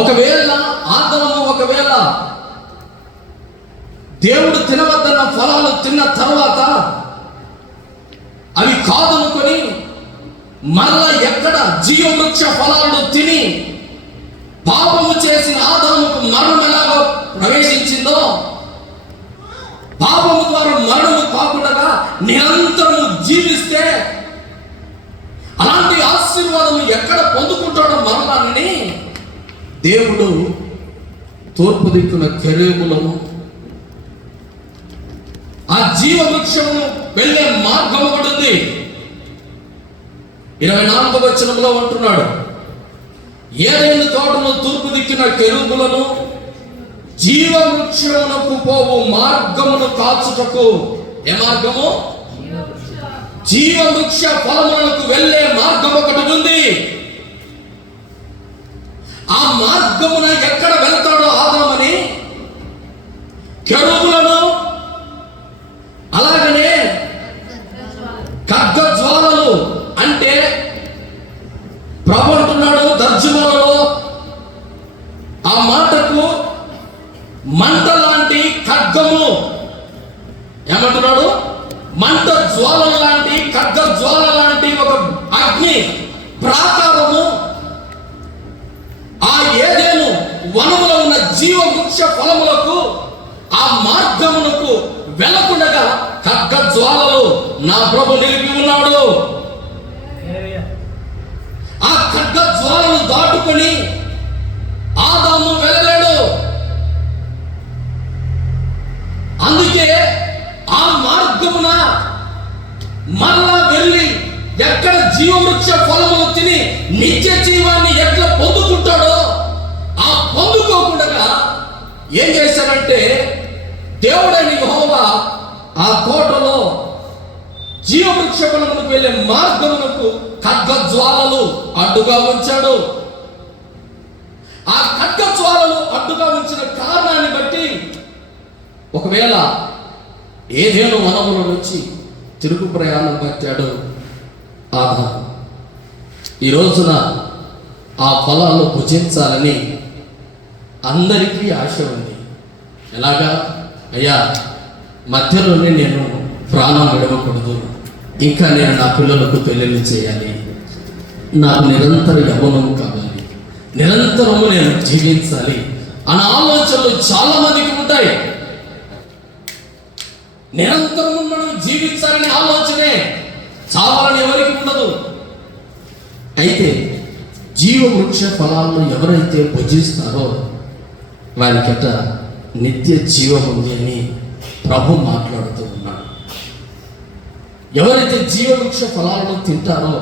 ఒకవేళ ఆదాము దేవుడు తినవద్దన్న ఫలాలు తిన్న తర్వాత అవి కాదనుకొని మరలా ఎక్కడ జీవవృక్ష ఫలాలను తిని పాపము చేసిన ఆదాముకు మరణం ఎలాగో ప్రవేశించిందో, పాపము ద్వారా మరణము కాకుండా నిరంతరము జీవిస్తే అలాంటి ఆశీర్వాదం ఎక్కడ పొందుకుంటాడో మరణాన్ని దేవుడు తూర్పు దిక్కున కెరూబులను, ఆ జీవవృక్షము వెళ్ళే మార్గం ఒకటి ఉంది. 24వ వచనంలో అంటున్నాడు, ఏదైనా తోటలో తూర్పు దిక్కిన కెరూబులను జీవవృక్షమునకు పోవు మార్గమును కాచుటకు. ఏ మార్గము? జీవవృక్ష ఫలములకు వెళ్ళే మార్గం ఒకటి ఉంది. ఆ మార్గమున ఎక్కడ వెళ్తాడో ఆదామని కెరూబులను, అలాగనే ఖడ్గజ్వాలలు అంటే ప్రభు అంటున్నాడు తర్జుమాలో ఆ మాటకు మంట లాంటి ఖడ్గము. ఏమంటున్నాడు? మంట జ్వాల లాంటి, ఖడ్గ జ్వాల లాంటి ఒక అగ్ని ప్రాకారము ఆ ఏదెను వనములో ఉన్న జీవవృక్ష ఫలములకు ఆ మార్గమునకు వెళ్ళకుండా ఖడ్గ జ్వాలలు నా ప్రభు నిలిపి ఉన్నాడు. ఆ ఖడ్గ జ్వాలను దాటుకొని ఆదాము వెళ్ళలేడు. అందుకే ఆ మార్గమున మరలా వెళ్ళి ఎక్కడ జీవవృక్ష ఫలములు తిని నిత్య జీవాన్ని ఎట్లా పొందుకుంటాడో ఆ పొందుకోకుండా ఏం చేశాడంటే దేవుడైన యెహోవా ఆ తోటలో జీవవృక్ష ఫలములకు వెళ్ళే మార్గమునకు ఖడ్గజ్వాలలు అడ్డుగా ఉంచాడు. ఆ ఖడ్గజ్వాలలు అడ్డుగా ఉంచిన కారణాన్ని బట్టి ఒకవేళ ఏదేను వనముల నుంచి తిరుగు ప్రయాణం పట్టాడు ఆదాము. ఈ రోజున ఆ ఫలాలు భుజించాలని అందరికీ ఆశ ఉంది. ఎలాగా? అయ్యా, మధ్యలోనే నేను ప్రాణం విడవకూడదు, ఇంకా నేను నా పిల్లలకు పెళ్ళిళ్ళు చేయాలి, నాకు నిరంతర యవ్వనం కావాలి, నిరంతరము నేను జీవించాలి అన్న ఆలోచనలు చాలా మందికి ఉంటాయి. నిరంతరము మనం జీవించాలనే ఆలోచనే చావాలని ఎవరికి ఉండదు. అయితే జీవవృక్ష ఫలాలను ఎవరైతే భుజిస్తారో వారికట నిత్య జీవం ఉంది అని ప్రభు మాట్లాడుతూ ఉన్నాడు. ఎవరైతే జీవవృక్ష ఫలాలను తింటారో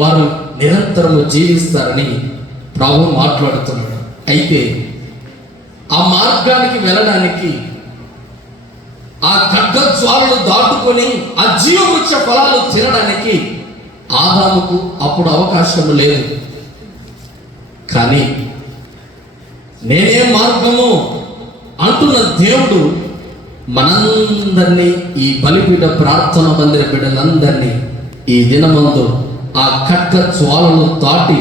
వారు నిరంతరము జీవిస్తారని ప్రభు మాట్లాడుతున్నాడు. అయితే ఆ మార్గానికి వెళ్ళడానికి, ఆ ఖడ్గజ్వాలను దాటుకొని ఆ జీవవృక్ష ఫలాలు తినడానికి ఆదాముకు అప్పుడు అవకాశం లేదు. కానీ నేనే మార్గము అంటున్న దేవుడు మనందరినీ, ఈ బలిపీఠ ప్రార్థన మందిర బిడ్డలందరినీ ఈ దినమందు ఆ ఖడ్గజ్వాలను దాటి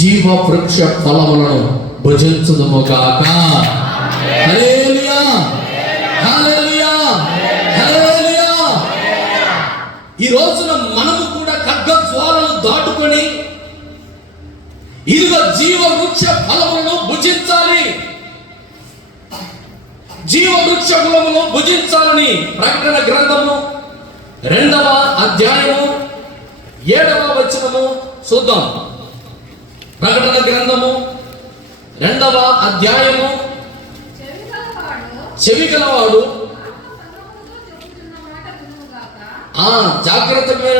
జీవవృక్ష ఫలములను భుజించుదుముగాక. హల్లెలూయా, హల్లెలూయా, హల్లెలూయా. ఈ రోజున మనము కూడా ఖడ్గజ్వాలను దాటుకొని ఇదిగో జీవవృక్ష ఫలములను భుజించాలి, జీవవృక్ష ఫలమును భుజించాలని ప్రకటన గ్రంథము 2వ అధ్యాయము 7వ వచనము చూద్దాం. ప్రకటన గ్రంథము 2వ అధ్యాయము, చెవిగలవాడు జాగ్రత్తగా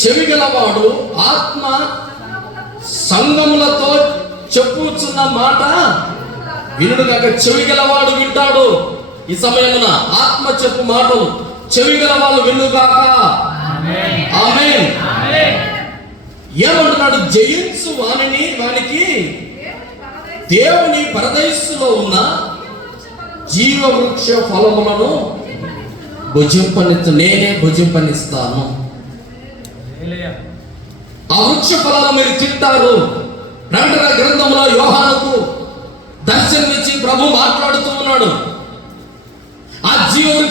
చెవిగలవాడు ఆత్మ సంగములతో చెప్పుచున్న మాట వినుడుగాక. చెవిగలవాడు వింటాడు. ఈ సమయమున ఆత్మ చెప్పు మాటలు చెవిగల వాళ్ళు వినుగాక. ఆమేన్. ఏమంటున్నాడు? జయించు వానికి దేవుని పరదేశులో ఉన్న జీవవృక్ష ఫలములను నేనే భుజింపనిస్తాను. ఆ వృక్ష ఫలాలు మీరు తింటారు. ప్రకటన గ్రంథంలో యోహానుకు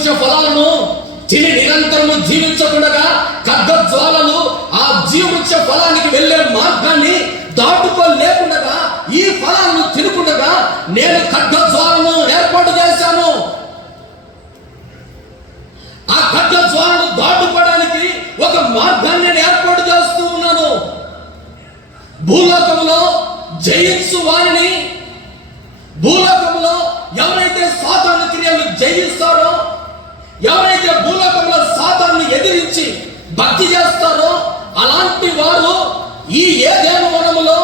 వృక్ష ఫలాలను తిని నిరంతరము జీవించకుండా ఖడ్గ జ్వాలలు ఆ జీవవృక్ష ఫలానికి వెళ్ళే మార్గాన్ని దాటుకోలేకుండా ఈ ఫలాలను తినకుండా నేను ఖడ్గ జ్వాలను ఏర్పాటు చేశాను. ఆ ఖడ్గ జ్వాలను దాటుకోవడానికి ఒక మార్గాన్ని నేను ఏర్పాటు చేస్తూ ఉన్నాను. భూలోకంలో జయించు వారిని, భూలోకంలో ఎవరైతే సాతాను క్రియలు జయిస్తారో, ఎవరైతే భూలోకంలో సాతాను ఎదిరించి భక్తి చేస్తారో అలాంటి వారు ఈ ఏదెను వనములో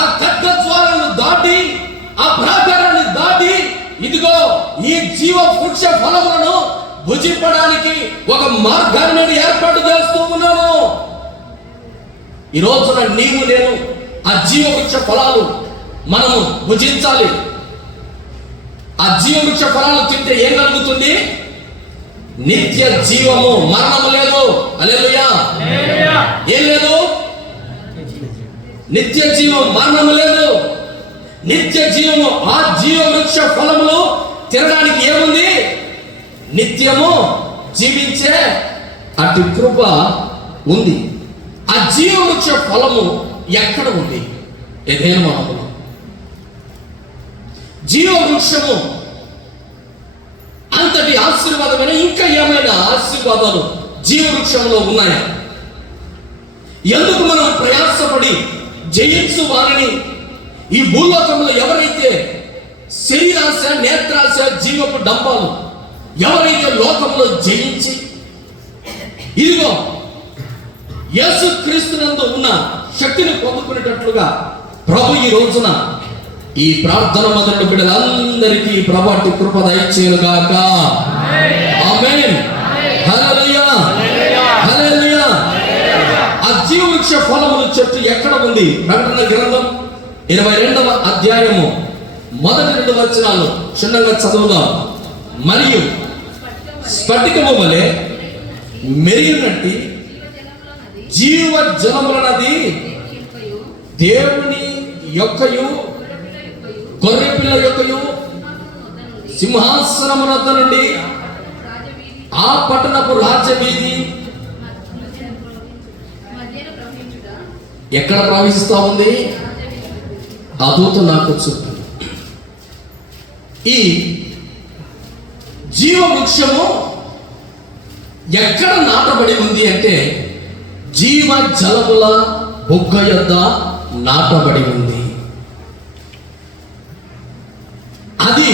ఆ ఖడ్గ జ్వాలను దాటి, ఆ ప్రాకారాన్ని దాటి ఇదిగో ఈ జీవ వృక్ష ఫలములను భుజింపడానికి ఒక మార్గాన్ని నేను ఏర్పాటు చేస్తూ ఉన్నాను. ఈ రోజున నీవు నేను ఆ జీవ వృక్ష ఫలాలు మనము భుజించాలి. ఆ జీవ వృక్ష ఫలాలు తింటే ఏం కలుగుతుంది? నిత్య జీవము, మరణము లేదు. హల్లెలూయా. ఏం లేదు? నిత్య జీవం, మరణము లేదు, నిత్య జీవము. ఆ జీవ వృక్ష ఫలములు తినడానికి ఏముంది? నిత్యము జీవించే అటు కృప ఉంది. ఆ జీవ వృక్ష ఫలము ఎక్కడ ఉంది? ఏదైనా వనములో. జీవ వృక్షము అంతటి ఆశీర్వాదమైన ఇంకా ఏమైనా ఆశీర్వాదాలు జీవ వృక్షంలో ఉన్నాయా? ఎందుకు మనం ప్రయాసపడి జయించు వారిని ఈ భూలోకంలో ఎవరైతే శరీరాశ, నేత్రాశ, జీవపు డంబాలు ఎవరైతే లోకంలో జయించి ఇదిగో యేసు క్రీస్తునందు ఉన్న శక్తిని పొందుకునేటట్లుగా ప్రభు ఈ రోజున ఈ ప్రార్థన మొదలు బిడ్డలందరికీ ప్రభు అట్టి కృప దయచేయుగాక. ఆమేన్. హల్లెలూయా. హల్లెలూయా. ఆ జీవవృక్ష ఫలముల చెట్టు ఎక్కడ ఉంది? ప్రకటన గ్రంథం 22వ అధ్యాయము మొదటి 2 వచనాలు క్షుణ్ణంగా చదువుదాం. మరియు స్ఫటికము వలె మెరియునట్టి జీవ జలముల నది దేవుని యొక్కయు గొర్రెపిల్ల యొక్కయు సింహాసనము వద్ద నుండి ఆ పట్టణపు రాజవీధి ఎక్కడ ప్రవేశిస్తా ఉంది? ఆ దూత నాకు చెప్పు. ఈ జీవ వృక్షము ఎక్కడ నాటబడి ఉంది అంటే జీవ జలముల బుగ్గ యొద్ద నాటబడి ఉంది. అది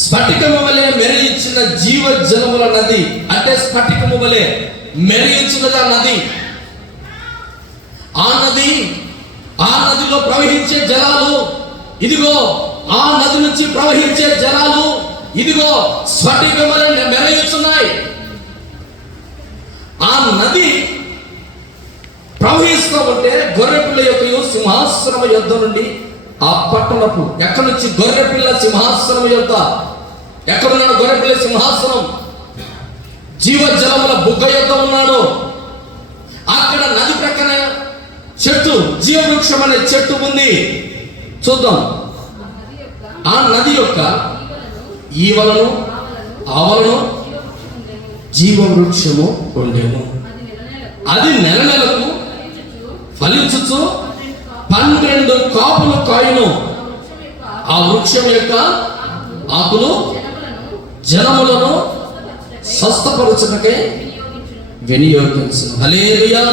స్ఫటికము వలె మెరియించిన జీవ జలముల నది. అంటే స్ఫటికము వలె మెరియించినది నది. ఆ నదిలో ప్రవహించే జలాలు ఇదిగో, ఆ నది నుంచి ప్రవహించే జలాలు ఇదిగో స్ఫటికం వలె మెరియించున్నాయి. ఆ నది ప్రవహిస్తూ ఉంటే గొర్రెపిల్ల యొక్క సింహాసనం యొద్ద నుండి ఆ పట్టణపు ఎక్కడి నుంచి గొర్రెపిల్ల సింహాసనం యొద్ద ఎక్కడున్నాడు? గొర్రెపిల్ల సింహాసనం జీవ జలముల బుగ్గ యొద్ద ఉన్నాడు. అక్కడ నది ప్రక్కన చెట్టు, జీవవృక్షం అనే చెట్టు ఉంది. చూద్దాం. ఆ నది యొక్క ఈవలను ఆవలను జీవవృక్షము ఉండేను. అది నెల నెలకు ఫలించుచు 12 కాపులు కాయును. ఆ వృక్షం యొక్క ఆకులు జనములను స్వస్థపరచుటకే వినియోగించును. హల్లెలూయా.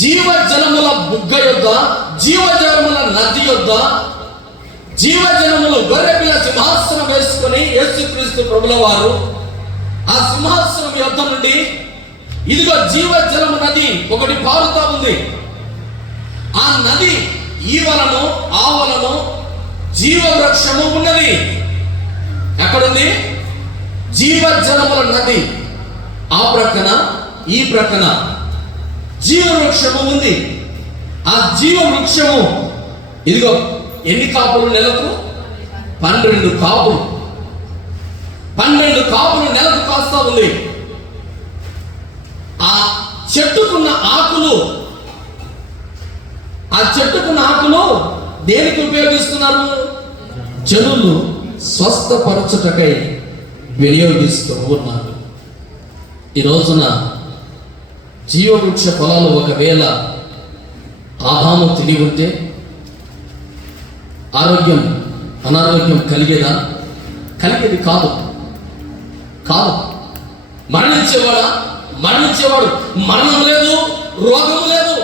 జీవ జలముల బుగ్గ యొద్ద, జీవ జలముల నది యొద్ద జీవ జనములు గొర్రెపిల్ల సింహాసనం వేసుకొని యేసుక్రీస్తు ప్రభుల వారు ఆ సింహాసనం యొద్ద నుండి ఇదిగో జీవ జలము నది ఒకటి పారుతా ఉంది. ఆ నది ఈవలను ఆవలను జీవ వృక్షము ఉన్నది. ఎక్కడుంది? జీవ జలముల నది ఆ ప్రక్కన ఈ ప్రక్కన జీవ వృక్షము ఉంది. ఆ జీవ వృక్షము ఇదిగో ఎన్ని కాపులు? నెలకు 12 కాపులు. 12 కాపులు నెలకు కాస్తా ఉంది. ఆ చెట్టుకున్న ఆకులు, ఆ చెట్టుకున్న ఆకులు దేనికి ఉపయోగిస్తున్నారు? జనులు స్వస్థపరచుటకై వినియోగిస్తూ ఉన్నారు. ఈ రోజున జీవవృక్ష ఫలాలు ఒకవేళ ఆదాము తిని ఉంటే అనారోగ్యం కలిగేదా? కలిగేది కాదు. మరణించేవాడు మరణం లేదు, రోగం లేదు.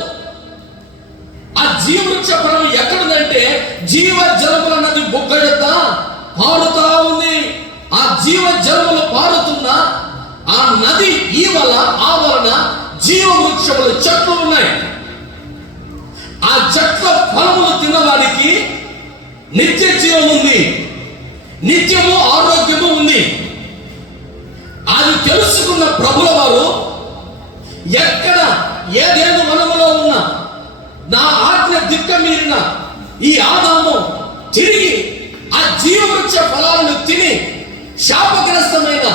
ఆ జీవవృక్ష ఫలం ఎక్కడుందంటే జీవ జలముల నది బుగ్గ యొక్క పారుతా ఉంది. ఆ జీవ జలములు పారుతున్న ఆ నది ఆవరణ జీవవృక్షముల చెట్లు ఉన్నాయి. ఆ చెట్ల ఫలములు తిన్నవాడికి నిత్య జీవం ఉంది, నిత్యము ఆరోగ్యము ఉంది. అది తెలుసుకున్న ప్రభుల వారు ఎక్కడ ఏదేను వనములో ఉన్న నా ఆజ్ఞ దిక్కమీరిన ఈ ఆదాము తిరిగి ఆ జీవవృక్ష ఫలాలను తిని శాపగ్రస్తమైన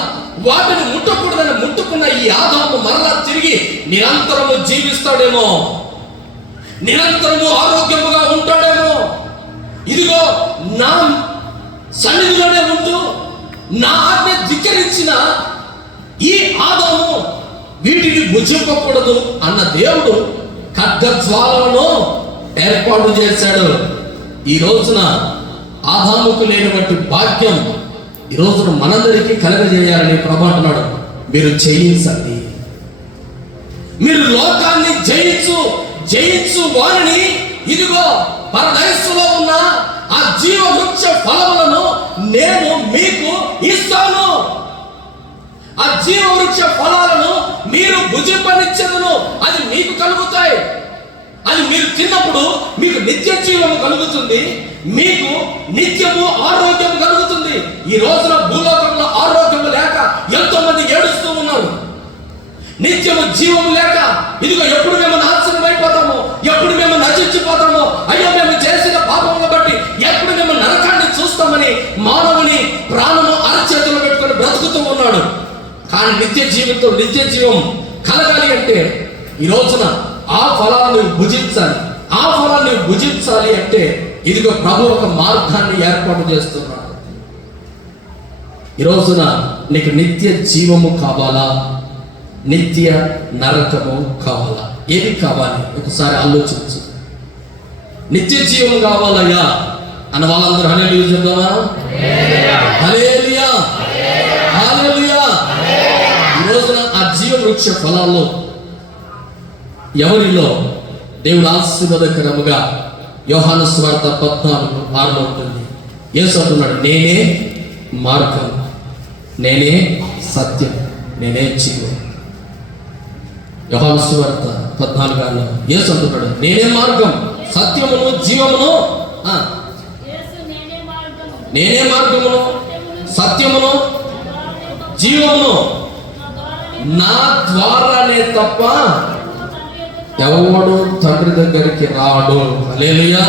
వాటిని ముట్టకూడదని ముట్టుకున్న ఈ ఆదాము మరలా తిరిగి నిరంతరము జీవిస్తాడేమో, నిరంతరము ఆరోగ్యముగా ఉంటాడేమో. ఇదిగో నా సన్నిధిలోనే ఉంటూ నా ఆజ్ఞ ధిక్కరించిన ఈ ఆదాము వీటిని భుజింపకూడదు అన్న దేవుడు ఖడ్గజ్వాలను ఏర్పాటు చేశాడు. ఈ రోజున ఆదాముకు లేనటువంటి భాగ్యం ఈ రోజున మనందరికీ కలగజేయాలని ప్రభు అంటున్నాడు. మీరు జయించండి, మీరు లోకాన్ని జయించు వారిని ఇదిగో పరదైసులో ఉన్న ఆ జీవవృక్ష ఫలములను నేను మీకు ఇస్తాను. ఆ జీవవృక్ష ఫలాలను మీరు భుజింపనిచ్చేదను, అది మీకు కలుగుతాయి. అది మీరు తిన్నప్పుడు మీకు నిత్య జీవము కలుగుతుంది, మీకు నిత్యము ఆరోగ్యం కలుగుతుంది. ఈ రోజున భూలోకంలో ఆరోగ్యము లేక ఎంతో మంది ఏడుస్తూ ఉన్నారు. నిత్యము జీవము లేక ఇదిగో ఎప్పుడు మేము నాశనం అయిపోతాము, ఎప్పుడు మేము నశించిపోతాము, అయ్యో మేము చేసిన పాపమును బట్టి ఎప్పుడు మేము నరకాన్ని చూస్తామని మానవుని ప్రాణము అరచేతులు పెట్టుకొని బ్రతుకుతూ ఉన్నాడు. కానీ నిత్య జీవం కలగాలి అంటే ఈ రోజున ఆ ఫలాన్ని భుజించాలి అంటే ఇదిగో ప్రభు ఒక మార్గాన్ని ఏర్పాటు చేస్తున్నాడు. ఈ రోజున నీకు నిత్య జీవము కావాలా, నిత్య నరకము కావాలా? ఏది కావాలి? ఒకసారి ఆలోచించు. నిత్య జీవం కావాలయ్యా అన్న వాళ్ళందరూ హల్లెలూయా చెప్తామా? హల్లెలూయా, హల్లెలూయా. ఈ రోజున ఆ జీవవృక్ష ఫలాల్లో ఎవరిలో దేవుడు ఆశీర్వాదకరముగా యోహాను సువార్త 14:6 ఉంటుంది. యేసు అంటున్నాడు, నేనే మార్గం, నేనే సత్యం, నేనే జీవం. యోహాను సువార్త 14:6 యేసు అంటున్నాడు, నేనే మార్గం, సత్యమును, జీవమును. నేనే మార్గమును, సత్యమును, జీవమును. నా ద్వారానే తప్ప ఎవడు తండ్రి దగ్గరికి రాడు. హల్లెలూయా.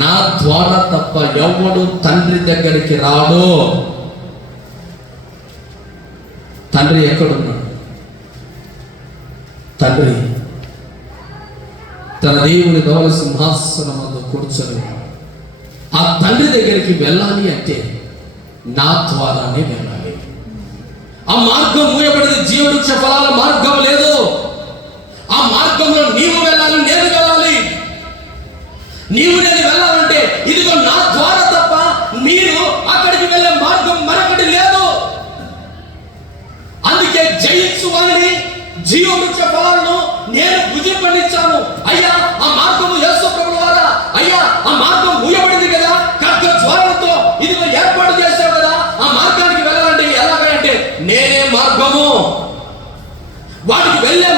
నా ద్వారా తప్ప ఎవడు తండ్రి దగ్గరికి రాడు. తండ్రి ఎక్కడున్నాడు? తండ్రి తన దేవుని ధవల సింహాసనం వద్ద కూర్చొని ఆ తండ్రి దగ్గరికి వెళ్ళాలి అంటే నా ద్వారానే వెళ్ళాలి. ఆ మార్గం మూయబడింది, జీవవృక్ష ఫలాల మార్గం లేదు. ఆ మార్గంలో నీవు వెళ్ళాలి, నేను వెళ్ళాలి. నేను వెళ్ళాలంటే ఇదిగో నా ద్వారా తప్ప మీరు అక్కడికి వెళ్ళే మార్గం మరొకటి లేదు. అందుకే జయించు వారిని, జీవవృక్ష ఫలాలను నేను భుజింపనిచ్చాను. అయ్యా ఆ మార్గము యేసు ప్రభువు ద్వారా, అయ్యా ఆ మార్గం మూయబడింది కదా, ఖడ్గజ్వాలతో ఇదిగో ఏర్పాటు చేశావు కదా. ఆ మార్గానికి వెళ్ళాలంటే ఎలాగంటే నేనే మార్గము, వాటికి వెళ్ళే